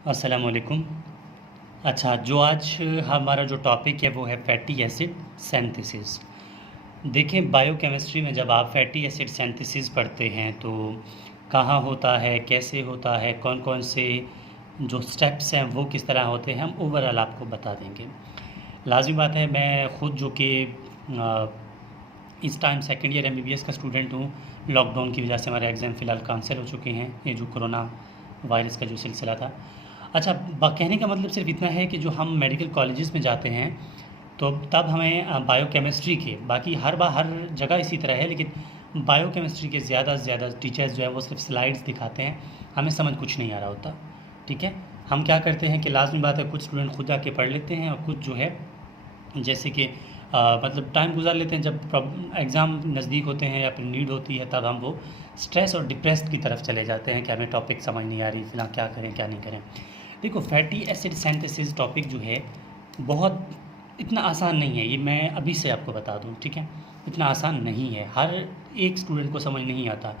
अस्सलाम वालेकुम। अच्छा, जो आज हमारा जो टॉपिक है वो है फैटी एसिड सिंथेसिस। देखें, बायोकेमिस्ट्री में जब आप फैटी एसिड सिंथेसिस पढ़ते हैं तो कहाँ होता है, कैसे होता है, कौन कौन से जो स्टेप्स हैं वो किस तरह होते हैं, हम ओवरऑल आपको बता देंगे। लाज़मी बात है, मैं ख़ुद जो कि इस टाइम सेकेंड ईयर एमबीबीएस का स्टूडेंट हूँ। लॉकडाउन की वजह से हमारे एग्ज़ाम फ़िलहाल कैंसिल हो चुके हैं, ये जो कोरोना वायरस का जो सिलसिला था। अच्छा, कहने का मतलब सिर्फ इतना है कि जो हम मेडिकल कॉलेजेस में जाते हैं तो तब हमें बायोकेमिस्ट्री के, बाकी हर जगह इसी तरह है, लेकिन बायोकेमिस्ट्री के ज़्यादा से ज़्यादा टीचर्स जो है वो सिर्फ स्लाइड्स दिखाते हैं, हमें समझ कुछ नहीं आ रहा होता। ठीक है, हम क्या करते हैं कि लाजमी बात है, कुछ स्टूडेंट खुद आके पढ़ लेते हैं और कुछ जो है जैसे कि मतलब टाइम गुजार लेते हैं, जब एग्ज़ाम नज़दीक होते हैं या फिर नीड होती है तब हम वो स्ट्रेस और डिप्रेस्ड की तरफ चले जाते हैं कि हमें टॉपिक समझ नहीं आ रही, फिलहाल क्या करें क्या नहीं करें। देखो, फैटी एसिड सिंथेसिस टॉपिक जो है बहुत इतना आसान नहीं है, ये मैं अभी से आपको बता दूं। ठीक है, इतना आसान नहीं है, हर एक स्टूडेंट को समझ नहीं आता।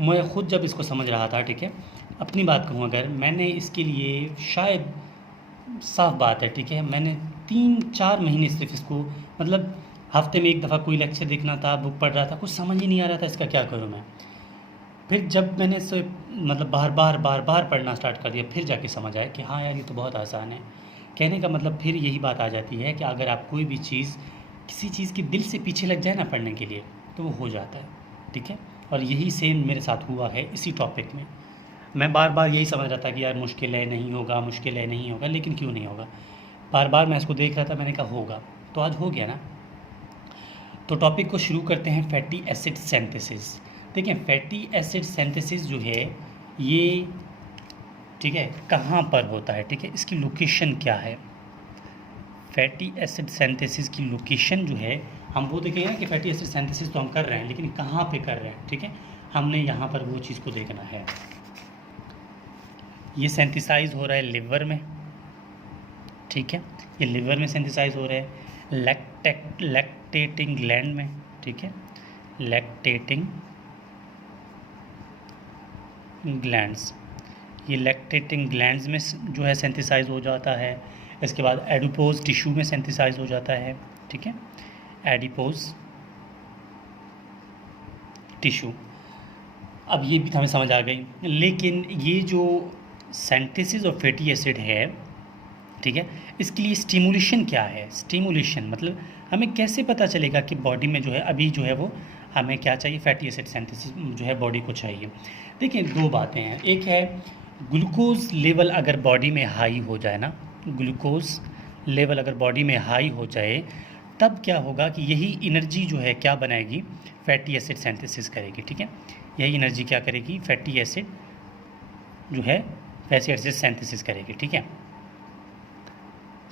मैं ख़ुद जब इसको समझ रहा था, ठीक है, अपनी बात कहूँ अगर, मैंने इसके लिए शायद, साफ़ बात है, ठीक है, मैंने 3-4 महीने सिर्फ इसको, मतलब हफ्ते में एक दफ़ा कोई लेक्चर देखना था, बुक पढ़ रहा था, कुछ समझ ही नहीं आ रहा था इसका क्या करूँ मैं। फिर जब मैंने इसे मतलब बार बार पढ़ना स्टार्ट कर दिया, फिर जाके समझ आया कि हाँ यार, ये तो बहुत आसान है। कहने का मतलब फिर यही बात आ जाती है कि अगर आप कोई भी चीज़, किसी चीज़ के दिल से पीछे लग जाए ना पढ़ने के लिए, तो वो हो जाता है। ठीक है, और यही सेम मेरे साथ हुआ है इसी टॉपिक में। मैं बार बार यही समझ रहा था कि यार मुश्किल है, नहीं होगा, मुश्किल है, नहीं होगा, लेकिन क्यों नहीं होगा। बार बार मैं इसको देख रहा था, मैंने कहा होगा, तो आज हो गया ना। तो टॉपिक को शुरू करते हैं, फैटी एसिड सिंथेसिस। देखिए, फैटी एसिड सिंथेसिस जो है ये, ठीक है, कहाँ पर होता है, ठीक है, इसकी लोकेशन क्या है। फैटी एसिड सिंथेसिस की लोकेशन जो है, हम वो देखेंगे ना कि फैटी एसिड सिंथेसिस तो हम कर रहे हैं, लेकिन कहाँ पे कर रहे हैं। ठीक है, हमने यहाँ पर वो चीज़ को देखना है। ये सिंथेसाइज हो रहा है लिवर में। ठीक है, ये लिवर में सिंथेसाइज हो रहा है, लैक्टेटिंग ग्लैंड में। ठीक है, लैक्टेटिंग ग्लैंड्स, ये लैक्टेटिंग ग्लैंड्स में जो है सिंथेसाइज हो जाता है। इसके बाद एडिपोज टिश्यू में सिंथेसाइज हो जाता है। ठीक है, एडिपोज टिश्यू। अब ये भी हमें समझ आ गई, लेकिन ये जो सिंथेसिस ऑफ फैटी एसिड है, ठीक है, इसके लिए स्टिमुलेशन क्या है। स्टिमुलेशन मतलब हमें कैसे पता चलेगा कि बॉडी में जो है अभी जो है वो हमें क्या चाहिए, फैटी एसिड सिंथेसिस जो है बॉडी को चाहिए। देखिए, दो बातें हैं, एक है ग्लूकोज लेवल अगर बॉडी में हाई हो जाए ना, ग्लूकोज लेवल अगर बॉडी में हाई हो जाए, तब क्या होगा कि यही एनर्जी जो है क्या बनाएगी, फैटी एसिड सिंथेसिस करेगी। ठीक है, यही एनर्जी क्या करेगी, फैटी एसिड जो है फैटी एसिड सिंथेसिस करेगी। ठीक है,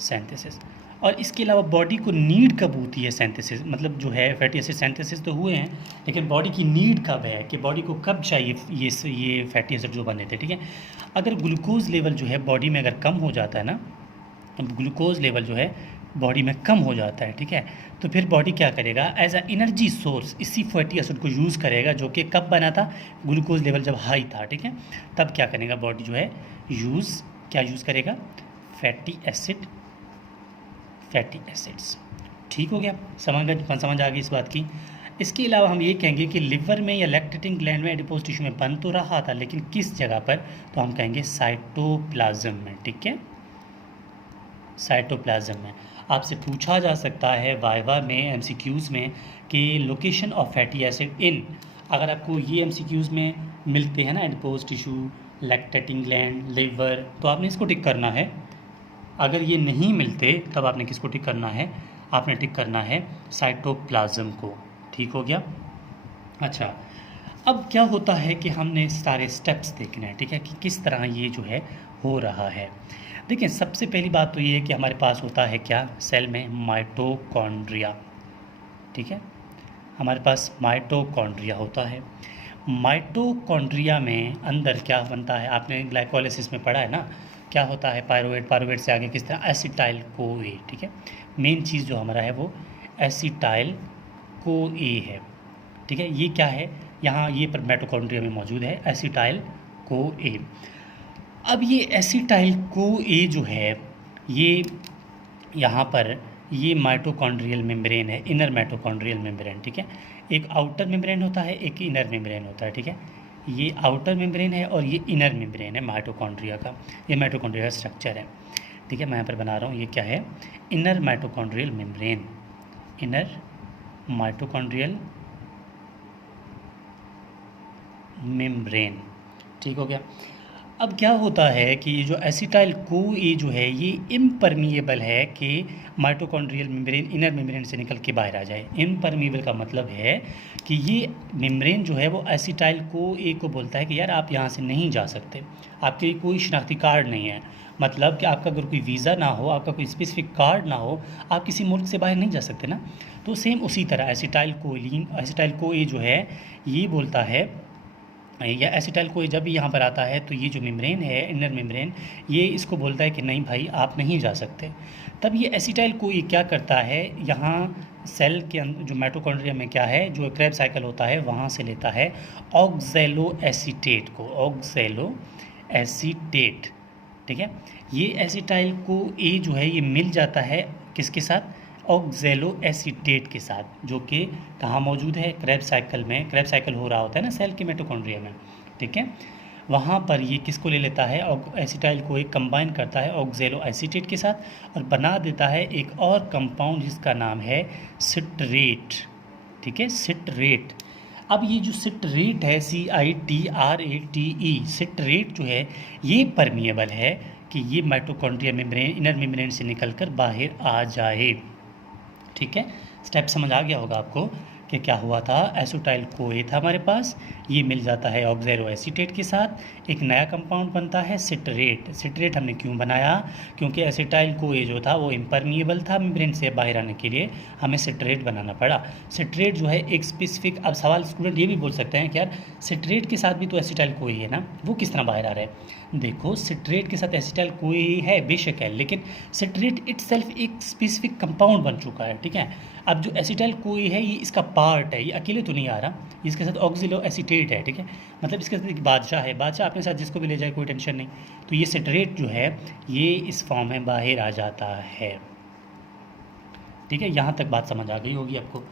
सिंथेसिस। और इसके अलावा बॉडी को नीड कब होती है सिंथेसिस, मतलब जो है फैटी एसिड सिंथेसिस तो हुए हैं, लेकिन बॉडी की नीड कब है, कि बॉडी को कब चाहिए ये फैटी एसिड जो बने थे। ठीक है, अगर ग्लूकोज लेवल जो है बॉडी में अगर कम हो जाता है ना, ग्लूकोज लेवल जो है बॉडी में कम हो जाता है, ठीक है, तो फिर बॉडी क्या करेगा, एज अ एनर्जी सोर्स इसी फैटी एसिड को यूज़ करेगा, जो कि कब बना था, ग्लूकोज लेवल जब हाई था। ठीक है, तब क्या करेगा बॉडी जो है, क्या यूज़ करेगा, फैटी एसिड्स। ठीक हो गया, समझ आ गई इस बात की। इसके अलावा हम ये कहेंगे कि लिवर में या लैक्टेटिंग ग्लैंड में, एडिपोज टिश्यू में बन तो रहा था, लेकिन किस जगह पर, तो हम कहेंगे साइटोप्लाज्म में। ठीक है, साइटोप्लाज्म में। आपसे पूछा जा सकता है वाइवा में, एमसीक्यूज़ में, कि location of fatty acid in, अगर आपको ये एमसीक्यूज़ में मिलते हैं ना, adipose tissue, lactating gland, liver, तो आपने इसको टिक करना है। अगर ये नहीं मिलते तब आपने किसको टिक करना है, आपने टिक करना है साइटोप्लाज्म को। ठीक हो गया। अच्छा, अब क्या होता है कि हमने सारे स्टेप्स देखने हैं, ठीक है, कि किस तरह ये जो है हो रहा है। देखिए, सबसे पहली बात तो ये है कि हमारे पास होता है क्या, सेल में माइटोकॉन्ड्रिया। ठीक है, हमारे पास माइटोकॉन्ड्रिया होता है। माइटोकॉन्ड्रिया में अंदर क्या बनता है, आपने ग्लाइकोलाइसिस में पढ़ा है ना, क्या होता है, पायरुवेट से आगे किस तरह एसिटाइल को ए। ठीक है, मेन चीज़ जो हमारा है वो एसिटाइल को ए है। ठीक है, ये क्या है, यहाँ ये पर माइटोकॉन्ड्रिया में मौजूद है, एसिटाइल को ए। अब ये एसिटाइल को ए जो है, ये यहाँ पर ये माइटोकॉन्ड्रियल मेम्ब्रेन है, इनर माइटोकॉन्ड्रियल मेम्ब्रेन, ठीक है। एक आउटर मेम्ब्रेन होता है, एक इनर मेम्ब्रेन होता है, ठीक है। ये आउटर मेम्ब्रेन है और ये इनर मेम्ब्रेन है माइटोकॉन्ड्रिया का, ये माइटोकॉन्ड्रिया का स्ट्रक्चर है, ठीक है। मैं यहाँ पर बना रहा हूँ, ये क्या है, inner mitochondrial membrane, inner mitochondrial membrane, ठीक हो गया। अब क्या होता है कि ये जो एसिटाइल को ए जो है ये इम्परमिएबल है कि माइटोकॉन्ड्रियल मेम्ब्रेन इनर मेम्ब्रेन से निकल के बाहर आ जाए। इम्परमिएबल का मतलब है कि ये मेम्ब्रेन जो है वो एसिटाइल को ए को बोलता है कि यार आप यहाँ से नहीं जा सकते, आपके कोई शनाख्ती कार्ड नहीं है, मतलब कि आपका अगर कोई वीज़ा ना हो, आपका कोई स्पेसिफिक कार्ड ना हो, आप किसी मुल्क से बाहर नहीं जा सकते ना। तो सेम उसी तरह एसिटाइल को ए जो है ये बोलता है, या एसिटाइल को जब भी यहाँ पर आता है तो ये जो मेम्ब्रेन है, इनर मेम्ब्रेन, ये इसको बोलता है कि नहीं भाई आप नहीं जा सकते। तब ये एसिटाइल को ये क्या करता है, यहाँ सेल के अंदर जो माइटोकॉन्ड्रिया में क्या है, जो क्रेब साइकिल होता है वहाँ से लेता है ऑक्सैलो एसीटेट को, ऑक्सैलो एसीटेट, ठीक है। ये एसिटाइल को ए जो है ये मिल जाता है किसके साथ, ऑक्सैलो एसीटेट के साथ, जो कि कहाँ मौजूद है, क्रेब साइकिल में, क्रेब साइकिल हो रहा होता है ना सेल के माइटोकॉन्ड्रिया में, ठीक है। वहाँ पर ये किसको ले लेता है, एसिटाइल को एक कंबाइन करता है ऑक्सैलो एसीटेट के साथ और बना देता है एक और कंपाउंड जिसका नाम है सिट्रेट, ठीक है, सिट्रेट। अब ये जो सिट्रेट है, CITRATE, सिट्रेट जो है ये परमिएबल है कि ये माइटोकॉन्ड्रिया मेम्ब्रेन इनर मेम्ब्रेन से निकलकर बाहर आ जाए, ठीक है। स्टेप समझ आ गया होगा आपको कि क्या हुआ था। एसिटाइल को ए था हमारे पास, ये मिल जाता है ऑक्सैलो एसीटेट के साथ, एक नया कंपाउंड बनता है सिट्रेट। सिट्रेट हमने क्यों बनाया, क्योंकि एसिटाइल को ए जो था वो इम्परमिएबल था, मेम्ब्रेन से बाहर आने के लिए हमें सिट्रेट बनाना पड़ा। सिट्रेट जो है एक स्पेसिफिक, अब सवाल स्टूडेंट ये भी बोल सकते हैं कि यार सिट्रेट के साथ भी तो एसिटाइल को ए है ना, वो किस तरह बाहर आ रहा है। देखो सिट्रेट के साथ एसिटाइल को ए है, बेशक है, लेकिन सिट्रेट इटसेल्फ एक स्पेसिफिक कंपाउंड बन चुका है, ठीक है। अब जो एसिटाइल को ए है ये इसका पार्ट है, ये अकेले तो नहीं आ रहा, इसके साथ ऑक्सैलो एसीटेट है, ठीक है। मतलब इसके साथ एक बादशाह है, बादशाह अपने साथ जिसको भी ले जाए कोई टेंशन नहीं। तो ये सिट्रेट जो है ये इस फॉर्म में बाहर आ जाता है, ठीक है। यहाँ तक बात समझ आ गई होगी आपको।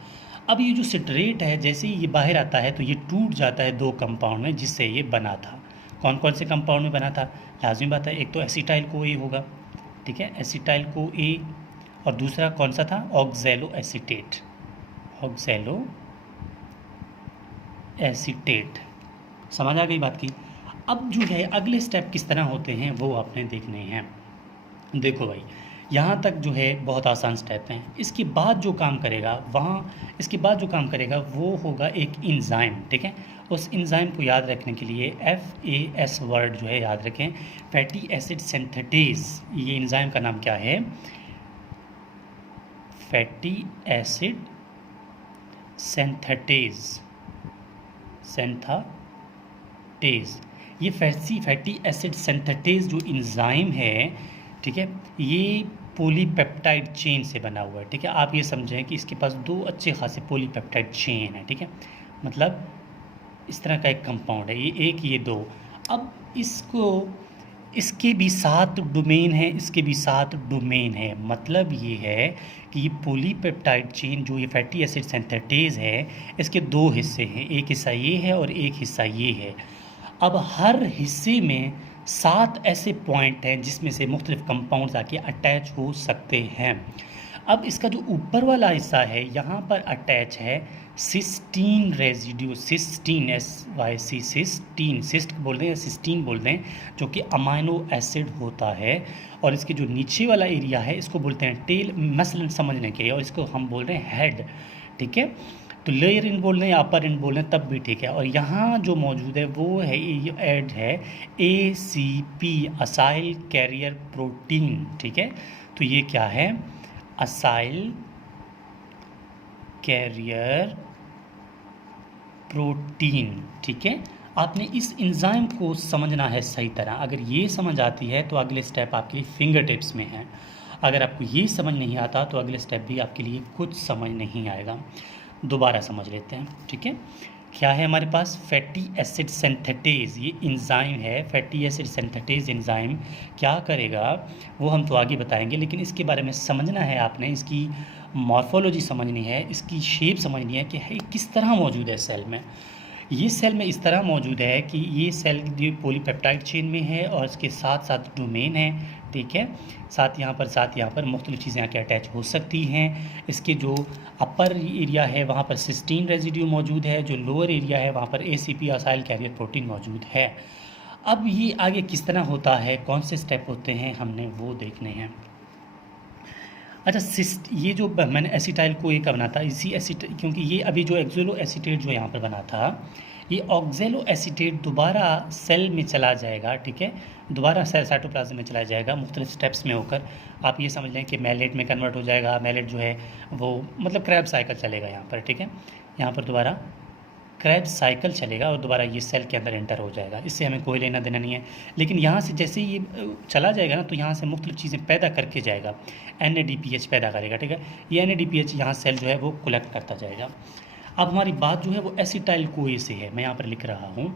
अब ये जो सिट्रेट है जैसे ही ये बाहर आता है तो ये टूट जाता है दो कंपाउंड में जिससे ये बना था। कौन कौन से कंपाउंड में बना था, लाजमी बात है, एक तो एसिटाइल को ए होगा, ठीक है, एसिटाइल को ए, और दूसरा कौन सा था, ऑक्सैलो एसीटेट, ऑक्सैलो एसीटेट। समझ आ गई बात की। अब जो है अगले स्टेप किस तरह होते हैं वो आपने देखने हैं। देखो भाई यहाँ तक जो है बहुत आसान स्टेप हैं, इसके बाद जो काम करेगा इसके बाद जो काम करेगा वो होगा एक इंजाइम, ठीक है। उस इंजाइम को याद रखने के लिए FAS वर्ड जो है याद रखें, फैटी एसिड सिंथेटेज। ये इंजाइम का नाम क्या है, फैटी एसिड सिंथेटेज, ये फैटी एसिड सिंथेटेज जो इंजाइम है, ठीक है, ये पॉलीपेप्टाइड चेन से बना हुआ है, ठीक है। आप ये समझें कि इसके पास दो अच्छे खासे पॉलीपेप्टाइड चेन है, ठीक है, मतलब इस तरह का एक कंपाउंड है, ये एक ये दो। अब इसके भी 7 डोमेन है, इसके भी 7 डोमेन है, मतलब ये है कि ये पॉलीपेप्टाइड चेन जो ये फैटी एसिड सिंथेटेज है इसके 2 हिस्से हैं, एक हिस्सा ये है और एक हिस्सा ये है। अब हर हिस्से में 7 ऐसे पॉइंट हैं जिसमें से मुख्तलिफ कंपाउंड्स आके अटैच हो सकते हैं। अब इसका जो ऊपर वाला हिस्सा है यहाँ पर अटैच है cysteine residue, cysteine, SYC, cysteine, Cys बोल दें या सिस्टीन बोल दें, जो कि अमाइनो एसिड होता है। और इसके जो नीचे वाला एरिया है इसको बोलते हैं टेल, मसलन समझने के, और इसको हम बोल रहे हैं हेड, ठीक है। तो लेयर इन बोल रहे हैं, अपर इन बोल रहे हैं, तब भी ठीक है। और यहाँ जो मौजूद है वो है, ये ऐड है ACP, असाइल कैरियर प्रोटीन, ठीक है। तो ये क्या है, असाइल कैरियर प्रोटीन, ठीक है। आपने इस एंजाइम को समझना है सही तरह, अगर ये समझ आती है तो अगले स्टेप आपके लिए फिंगर टिप्स में है, अगर आपको ये समझ नहीं आता तो अगले स्टेप भी आपके लिए कुछ समझ नहीं आएगा। दोबारा समझ लेते हैं, ठीक है। क्या है हमारे पास, फैटी एसिड सिंथेटेज, ये एंजाइम है, फैटी एसिड सिंथेटेज एंजाइम क्या करेगा वो हम तो आगे बताएंगे, लेकिन इसके बारे में समझना है आपने, इसकी मॉर्फोलॉजी समझनी है, इसकी शेप समझनी है कि है किस तरह मौजूद है सेल में। ये सेल में इस तरह मौजूद है कि ये सेल जो पॉलीपेप्टाइड चेन में है और इसके साथ साथ डोमेन है, ठीक है, साथ यहाँ पर मुख्तलिफ़ चीज़ें आके अटैच हो सकती हैं। इसके जो अपर एरिया है वहाँ पर सिस्टीन रेजिड्यू मौजूद है, जो लोअर एरिया है वहाँ पर ACP असाइल कैरियर प्रोटीन मौजूद है। अब ये आगे किस तरह होता है, कौन से स्टेप होते हैं, हमने वो देखने हैं। अच्छा, ये जो मैंने एसिटाइल को एक बना था, इसी क्योंकि ये अभी जो ऑक्जेलो एसीटेट जो यहाँ पर बना था, ये ऑक्जेलो एसीटेट दोबारा सेल में चला जाएगा, ठीक है, दोबारा सेल साइटोप्लाज्म में चला जाएगा मुख्तलिफ स्टेप्स में होकर। आप ये समझ लें कि मैलेट में कन्वर्ट हो जाएगा, मैलेट जो है वो मतलब क्रैब साइकिल चलेगा यहाँ पर, ठीक है, यहाँ पर दोबारा क्रैब साइकिल चलेगा और दोबारा ये सेल के अंदर एंटर हो जाएगा। इससे हमें कोई लेना देना नहीं है, लेकिन यहाँ से जैसे ये चला जाएगा ना, तो यहाँ से मुख्तलिफ चीज़ें पैदा करके जाएगा, NADPH पैदा करेगा, ठीक है, ये NADPH यहाँ सेल जो है वो कलेक्ट करता जाएगा। अब हमारी बात जो है वो एसिटाइल कोए से है, मैं यहाँ पर लिख रहा हूँ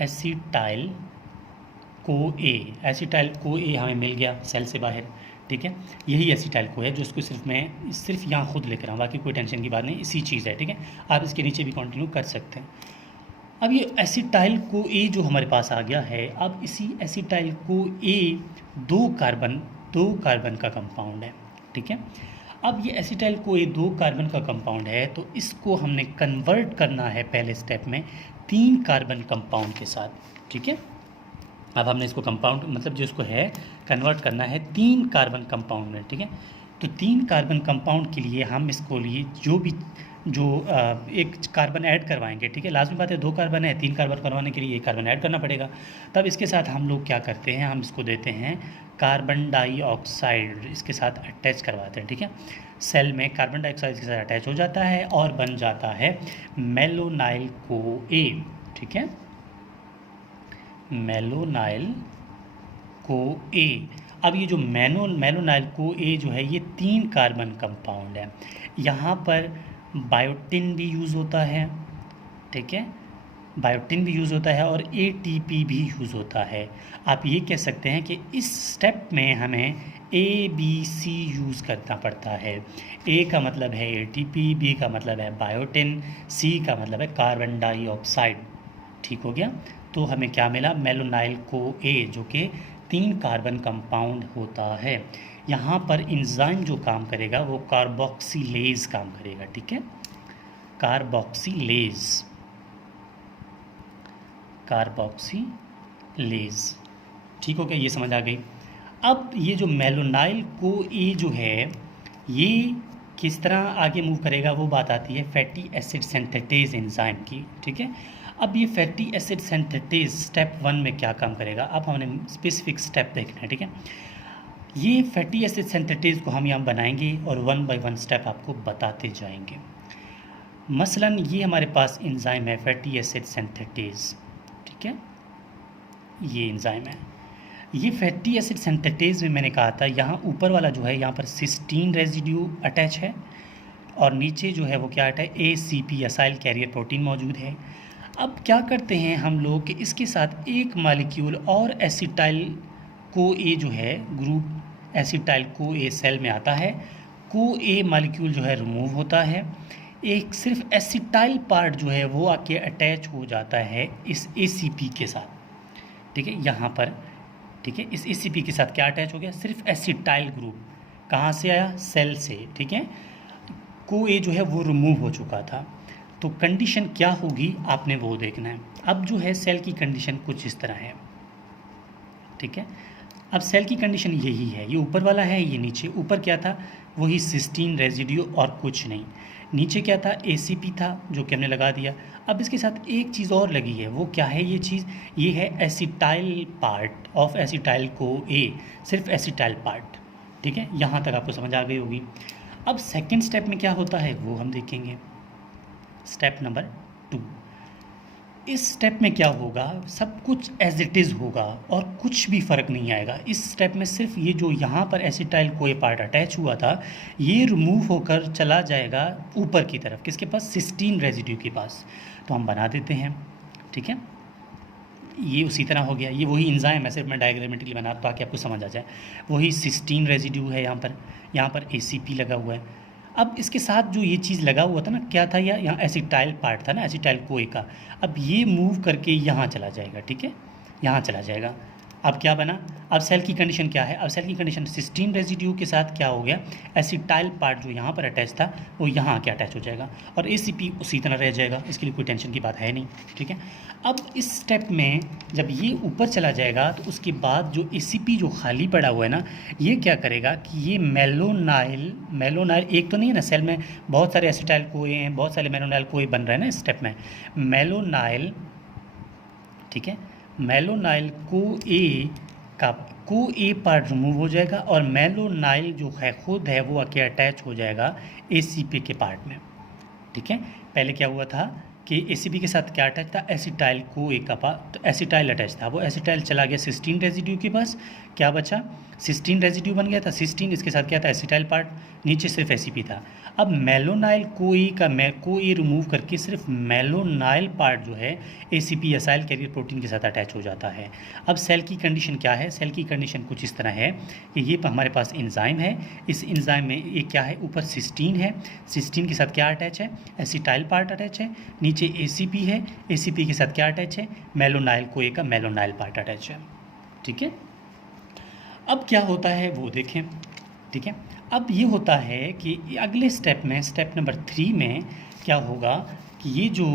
एसिटाइल कोए हमें मिल गया सेल से बाहर, ठीक है, यही एसिटाइल को है जो इसको सिर्फ यहाँ खुद लिख रहा हूँ, बाकी कोई टेंशन की बात नहीं, इसी चीज़ है, ठीक है, आप इसके नीचे भी कंटिन्यू कर सकते हैं। अब ये एसिटाइल को ए जो हमारे पास आ गया है, अब इसी एसिटाइल को ए दो कार्बन का कंपाउंड है, ठीक है। अब ये एसिटाइल को ए 2 कार्बन का कंपाउंड है, तो इसको हमने कन्वर्ट करना है पहले स्टेप में 3 कार्बन कंपाउंड के साथ, ठीक है। अब हमने इसको कंपाउंड मतलब जो इसको है कन्वर्ट करना है 3 कार्बन कंपाउंड में, ठीक है। तो 3 कार्बन कंपाउंड के लिए हम इसको लिए जो एक कार्बन ऐड करवाएंगे, ठीक है, लाजमी बात है 2 कार्बन है, 3 कार्बन करवाने के लिए 1 कार्बन ऐड करना पड़ेगा। तब इसके साथ हम लोग क्या करते हैं, हम इसको देते हैं कार्बन डाइऑक्साइड, इसके साथ अटैच करवाते हैं, ठीक है, सेल में कार्बन डाइऑक्साइड के साथ अटैच हो जाता है और बन जाता है मेलोनाइल को ए, ठीक है, मेलोनाइल को ए। अब ये जो मेलोनाइल को ए जो है ये 3 कार्बन कंपाउंड है, यहाँ पर बायोटिन भी यूज़ होता है, ठीक है, बायोटिन भी यूज़ होता है और ATP भी यूज़ होता है। आप ये कह सकते हैं कि इस स्टेप में हमें ABC यूज़ करना पड़ता है। A का मतलब है ATP, B का मतलब है बायोटिन, C का मतलब है कार्बन डाइऑक्साइड, ठीक हो गया। तो हमें क्या मिला, मेलोनाइल को ए जो कि 3 कार्बन कंपाउंड होता है। यहाँ पर एंजाइम जो काम करेगा वो कार्बोक्सिलेज काम करेगा, ठीक है, कार्बोक्सिलेज, ठीक हो गया, ये समझ आ गई। अब ये जो मेलोनाइल को ए जो है ये किस तरह आगे मूव करेगा वो बात आती है फैटी एसिड सिंथेटेज एंजाइम की, ठीक है। अब ये फैटी एसिड सिंथेटेज स्टेप 1 में क्या काम करेगा, अब हमने स्पेसिफिक स्टेप देखना है, ठीक है। ये फैटी एसिड सिंथेटेज को हम यहाँ बनाएंगे और 1 बाय 1 स्टेप आपको बताते जाएंगे। मसलन ये हमारे पास एंजाइम है फैटी एसिड सिंथेटेज, ठीक है, ये एंजाइम है। ये फैटी एसिड सिंथेटेज में मैंने कहा था यहाँ ऊपर वाला जो है यहाँ पर सिस्टीन रेजिड्यू अटैच है और नीचे जो है वो क्या है ACP असाइल कैरियर प्रोटीन मौजूद है। अब क्या करते हैं हम लोग कि इसके साथ एक मॉलिक्यूल और एसिटाइल को ए जो है ग्रुप एसिटाइल को ए सेल में आता है, को ए मॉलिक्यूल जो है रिमूव होता है, एक सिर्फ एसिटाइल पार्ट जो है वो आके अटैच हो जाता है इस ACP के साथ, ठीक है, यहाँ पर, ठीक है, इस ACP के साथ क्या अटैच हो गया, सिर्फ एसिटाइल ग्रुप, कहाँ से आया, सेल से, ठीक है, को ए जो है वो रिमूव हो चुका था। तो कंडीशन क्या होगी आपने वो देखना है। अब जो है सेल की कंडीशन कुछ इस तरह है, ठीक है। अब सेल की कंडीशन यही है, ये ऊपर वाला है, ये नीचे, ऊपर क्या था वही सिस्टीन रेजिड्यू और कुछ नहीं, नीचे क्या था ACP था जो कि हमने लगा दिया। अब इसके साथ एक चीज़ और लगी है, वो क्या है ये चीज़, ये है acetyl part of acetyl co ए, सिर्फ एसिटाइल पार्ट, ठीक है, यहाँ तक आपको समझ आ गई होगी। अब सेकंड स्टेप में क्या होता है वो हम देखेंगे, स्टेप नंबर 2। इस स्टेप में क्या होगा, सब कुछ एज इट इज़ होगा और कुछ भी फ़र्क नहीं आएगा। इस स्टेप में सिर्फ ये जो यहाँ पर एसिटाइल कोई पार्ट अटैच हुआ था ये रिमूव होकर चला जाएगा ऊपर की तरफ, किसके पास, सिस्टीन रेजिड्यू के पास। तो हम बना देते हैं, ठीक है, ये उसी तरह हो गया। ये वही एंजाइम है, सिर्फ मैं डायग्रामेटिकली बना ताकि आपको समझ आ जाए। वही सिस्टीन रेजिड्यू है यहाँ पर ACP लगा हुआ है। अब इसके साथ जो ये चीज़ लगा हुआ था ना, क्या था, यहाँ एसिटाइल पार्ट था ना, एसिटाइल कोई का। अब ये मूव करके यहाँ चला जाएगा, ठीक है, यहाँ चला जाएगा। अब क्या बना, अब सेल की कंडीशन क्या है, अब सेल की कंडीशन सिस्टीन रेजिड्यू के साथ क्या हो गया, एसिटाइल पार्ट जो यहाँ पर अटैच था वो यहाँ आके अटैच हो जाएगा और ACP उसी तरह रह जाएगा। इसके लिए कोई टेंशन की बात है नहीं, ठीक है। अब इस स्टेप में जब ये ऊपर चला जाएगा तो उसके बाद जो ACP जो खाली पड़ा हुआ है ना, ये क्या करेगा कि ये मेलोनाइल एक तो नहीं है ना, सेल में बहुत सारे एसिटाइल कोए हैं, बहुत सारे मेलोनाइल कोए बन रहे हैं ना इस स्टेप में। मेलोनाइल, ठीक है, मेलोनाइल को ए पार्ट रिमूव हो जाएगा और मेलोनाइल जो है खुद है वो आके अटैच हो जाएगा ACP के पार्ट में, ठीक है। पहले क्या हुआ था कि ACP के साथ क्या अटैच था, एसिटाइल को ए का पार्ट, तो एसिटाइल अटैच था, वो एसिटाइल चला गया सिस्टीन रेजिड्यू के पास, क्या बचा, सिस्टीन रेजिड्यू बन गया था, सिस्टीन, इसके साथ क्या था, एसिटाइल पार्ट, नीचे सिर्फ ACP था। अब मेलोनाइल को ए रिमूव करके सिर्फ मेलोनाइल पार्ट जो है ACP एसाइल कैरियर प्रोटीन के साथ अटैच हो जाता है। अब सेल की कंडीशन क्या है, सेल की कंडीशन कुछ इस तरह है कि ये हमारे पास एंजाइम है, इस एंजाइम में ये क्या है, ऊपर सिस्टीन है, सिस्टीन के साथ क्या अटैच है, एसिटाइल पार्ट अटैच है, नीचे ACP है, ACP के साथ क्या अटैच है, मेलोनाइल को ए का मेलोनाइल पार्ट अटैच है, ठीक है। अब क्या होता है वो देखें, ठीक है। अब ये होता है कि अगले स्टेप में, स्टेप नंबर 3 में क्या होगा कि ये जो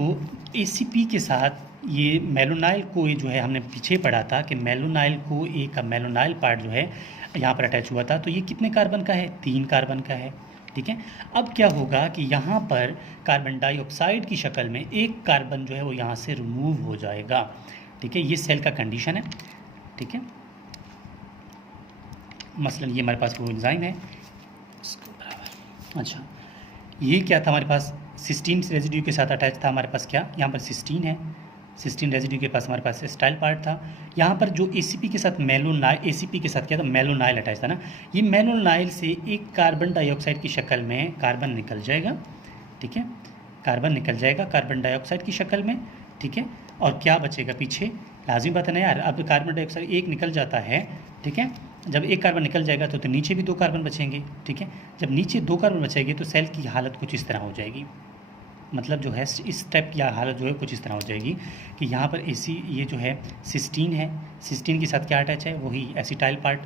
ACP के साथ ये मेलोनाइल को ए जो है, हमने पीछे पढ़ा था कि मेलोनाइल को ए का मेलोनाइल पार्ट जो है यहाँ पर अटैच हुआ था, तो ये कितने कार्बन का है, 3 कार्बन का है, ठीक है। अब क्या होगा कि यहाँ पर कार्बन डाइऑक्साइड की शक्ल में एक कार्बन जो है वो यहाँ से रिमूव हो जाएगा, ठीक है। ये सेल का कंडीशन है, ठीक है। मसलन ये हमारे पास वो एंजाइम है, अच्छा, ये क्या था हमारे पास, सिस्टीन रेजिड्यू के साथ अटैच था हमारे पास, क्या यहाँ पर सिस्टीन है, सिस्टीन रेजिड्यू के पास हमारे पास एसिटाइल पार्ट था। यहाँ पर जो ACP के साथ ACP के साथ क्या था, मेलोनाइल अटैच था ना, ये मेलोनाइल से एक कार्बन डाइऑक्साइड की शक्ल में कार्बन निकल जाएगा, ठीक है, कार्बन निकल जाएगा कार्बन डाइऑक्साइड की शक्ल में, ठीक है। और क्या बचेगा पीछे, लाजिम बात है ना यार, अब कार्बन डाइऑक्साइड एक निकल जाता है, ठीक है, जब एक कार्बन निकल जाएगा तो नीचे भी 2 कार्बन बचेंगे, ठीक है। जब नीचे 2 कार्बन बचेंगे तो सेल की हालत कुछ इस तरह हो जाएगी, मतलब जो है इस स्टेप की हालत जो है कुछ इस तरह हो जाएगी कि यहाँ पर ये जो है सिस्टीन है, सिस्टीन के साथ क्या अटैच है, वही एसिटाइल पार्ट,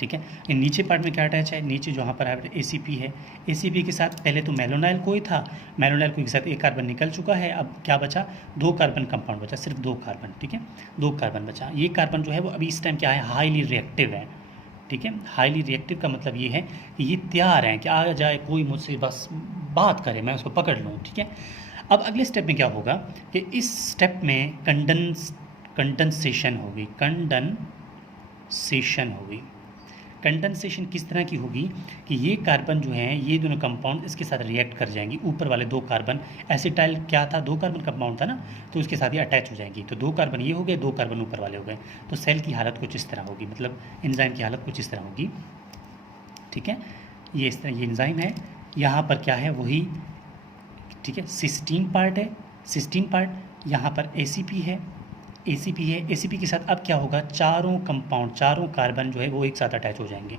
ठीक है। ये नीचे पार्ट में क्या अटैच है, नीचे जो यहाँ पर ACP है, ACP के साथ पहले तो मेलोनाइल कोई था, मेलोनाइल कोई के साथ एक कार्बन निकल चुका है, अब क्या बचा, 2 कार्बन कंपाउंड बचा, सिर्फ 2 कार्बन, ठीक है, 2 कार्बन बचा। ये कार्बन जो है वो अभी इस टाइम क्या है, हाईली रिएक्टिव है, ठीक है। हाईली रिएक्टिव का मतलब ये है कि ये तैयार है कि आ जाए कोई मुझसे बस बात करे, मैं उसको पकड़ लूँ, ठीक है। अब अगले स्टेप में क्या होगा कि इस स्टेप में कंडेंसेशन होगी। कंडेंसेशन किस तरह की होगी कि ये कार्बन जो हैं, ये दोनों कंपाउंड इसके साथ रिएक्ट कर जाएंगी, ऊपर वाले 2 कार्बन, एसिटाइल क्या था, 2 कार्बन कंपाउंड था ना, तो उसके साथ ये अटैच हो जाएंगी, तो 2 कार्बन ये हो गए, 2 कार्बन ऊपर वाले हो गए, तो सेल की हालत कुछ इस तरह होगी, मतलब एंजाइम की हालत कुछ इस तरह होगी, ठीक है। ये इस तरह ये एंजाइम है, यहाँ पर क्या है वही, ठीक है, सिस्टीन पार्ट है, सिस्टीन पार्ट, यहाँ पर ACP है, ACP के साथ अब क्या होगा, चारों कार्बन जो है वो एक साथ अटैच हो जाएंगे,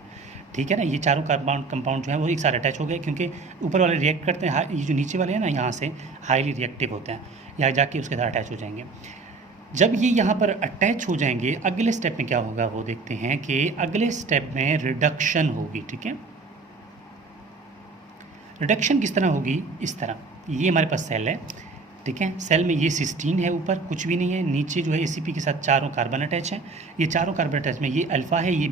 ठीक है ना। ये चारों कंपाउंड जो है वो एक साथ अटैच हो गए, क्योंकि ऊपर वाले रिएक्ट करते हैं, ये जो नीचे वाले हैं ना यहाँ से हाईली रिएक्टिव होते हैं, यहाँ जाके उसके साथ अटैच हो जाएंगे। जब ये यहाँ पर अटैच हो जाएंगे, अगले स्टेप में क्या होगा वो देखते हैं कि अगले स्टेप में रिडक्शन होगी, ठीक है। रिडक्शन किस तरह होगी, इस तरह, ये हमारे पास सेल है, ठीक है, सेल में ये सिस्टीन है, ऊपर कुछ भी नहीं है, नीचे जो है ACP के साथ चारों कार्बन अटैच हैं, ये चारों कार्बन अटैच में ये अल्फ़ा है, ये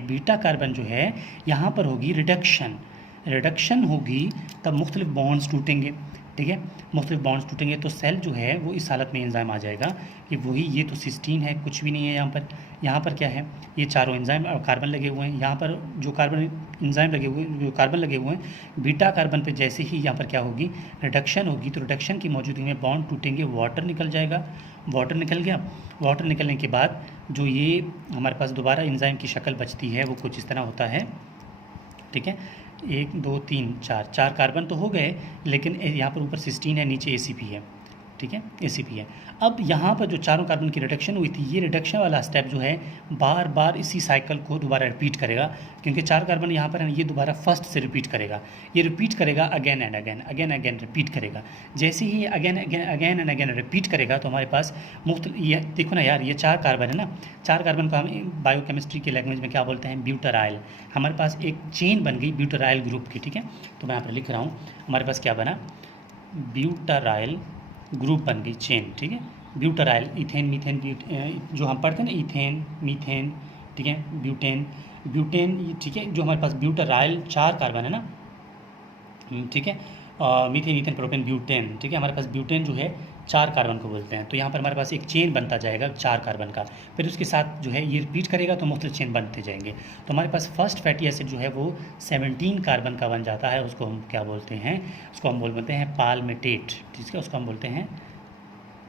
बीटा कार्बन जो है यहाँ पर होगी रिडक्शन होगी, तब मुख्तलिफ बॉन्ड्स टूटेंगे, ठीक है, मुख्तलिफ बॉन्ड्स टूटेंगे तो सेल जो है वो इस हालत में एंजाइम आ जाएगा कि वही, ये तो सिस्टीन है, कुछ भी नहीं है यहाँ पर क्या है, ये चारों एंजाइम कार्बन लगे हुए हैं, यहाँ पर जो कार्बन एंजाइम लगे हुए जो कार्बन लगे हुए हैं, बीटा कार्बन पे जैसे ही यहाँ पर क्या होगी, रिडक्शन होगी, तो रिडक्शन की मौजूदगी में बॉन्ड टूटेंगे, वाटर निकल जाएगा, वाटर निकल गया, वाटर निकलने के बाद जो ये हमारे पास दोबारा एंजाइम की शक्ल बचती है वो कुछ इस तरह होता है, ठीक है, 1 2 3 4 कार्बन तो हो गए, लेकिन यहाँ पर ऊपर सिस्टीन है, नीचे ACP है, ठीक है, ACP है। अब यहाँ पर जो चारों कार्बन की रिडक्शन हुई थी, ये रिडक्शन वाला स्टेप जो है बार बार इसी साइकिल को दोबारा रिपीट करेगा, क्योंकि 4 कार्बन यहाँ पर है, ये दोबारा फर्स्ट से रिपीट करेगा, ये रिपीट करेगा अगेन एंड अगेन रिपीट करेगा। जैसे ही अगेन एंड अगेन रिपीट करेगा तो हमारे पास ये देखो ना यार, ये 4 कार्बन है ना, 4 कार्बन को हम बायोकेमिस्ट्री के लैंग्वेज में क्या बोलते हैं, ब्यूटाराइल। हमारे पास एक चेन बन गई ब्यूटाराइल ग्रुप की, ठीक है, तो मैं यहाँ पर लिख रहा हूँ, हमारे पास क्या बना, ब्यूटाराइल ग्रुप बन गई, चेन, ठीक है, ब्यूटाराइल, इथेन मीथेन जो हम पढ़ते हैं ना, इथेन मीथेन, ठीक है, ब्यूटेन, ठीक है, जो हमारे पास ब्यूटाराइल 4 कार्बन है ना, ठीक है, मीथेन ईथेन प्रोपेन ब्यूटेन, ठीक है, हमारे पास ब्यूटेन जो है 4 कार्बन को बोलते हैं, तो यहाँ पर हमारे पास एक चेन बनता जाएगा 4 कार्बन का, फिर उसके साथ जो है ये रिपीट करेगा तो मुख्तलिफ चेन बनते जाएंगे, तो हमारे पास फर्स्ट फैटी एसिड जो है वो 17 कार्बन का बन जाता है, उसको हम क्या बोलते हैं, उसको हम बोलते हैं पाल्मिटेट, ठीक है, उसको हम बोलते हैं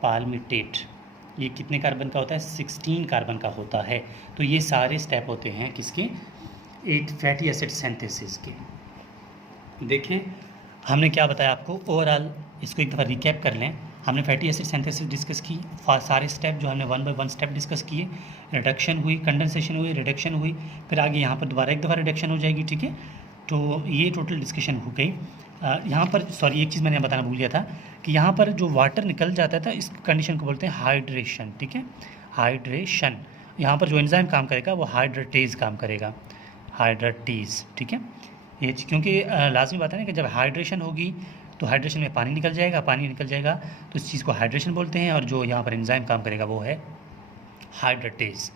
पाल्मिटेट। ये कितने कार्बन का होता है, 16 कार्बन का होता है। तो ये सारे स्टेप होते हैं किसके, एक फैटी एसिड सिंथेसिस के। देखें हमने क्या बताया आपको, ओवरऑल इसको एक दफ़ा रिकैप कर लें। हमने फैटी एसिड सिंथेसिस डिस्कस की, सारे स्टेप जो हमने 1 बाय 1 स्टेप डिस्कस किए, रिडक्शन हुई, कंडेंसेशन हुई, रिडक्शन हुई, फिर आगे यहाँ पर दोबारा एक दफ़ा रिडक्शन हो जाएगी, ठीक है, तो ये टोटल डिस्कशन हो गई। यहाँ पर सॉरी एक चीज़ मैंने बताना भूल गया था कि यहाँ पर जो वाटर निकल जाता था इस कंडीशन को बोलते हैं हाइड्रेशन, ठीक है, हाइड्रेशन। यहाँ पर जो एंजाइम काम करेगा वो हाइड्रेटेज काम करेगा, हाइड्रेटेज, ठीक है, ये क्योंकि लाजमी बात है ना कि जब हाइड्रेशन होगी तो हाइड्रेशन में पानी निकल जाएगा, तो इस चीज़ को हाइड्रेशन बोलते हैं, और जो यहाँ पर एंजाइम काम करेगा वो है हाइड्रेटेज।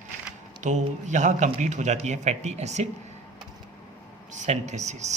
तो यहाँ कंप्लीट हो जाती है फैटी एसिड सिंथेसिस।